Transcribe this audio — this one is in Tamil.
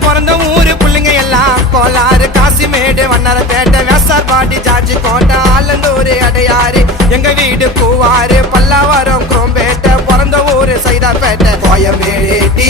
பிறந்த ஊரு புள்ளிங்க எல்லாம் கோலாறு காசிமேடு வண்ணாரப்பேட்டை வேசார்பாடி ஜார்ஜி கோட்டை ஆலந்தூர் அடையாறு எங்க வீடு கூவாறு பல்லாவரம் குரோம்பேட்டை பிறந்த ஊரு சைதாப்பேட்டை கோயம்பேடு டி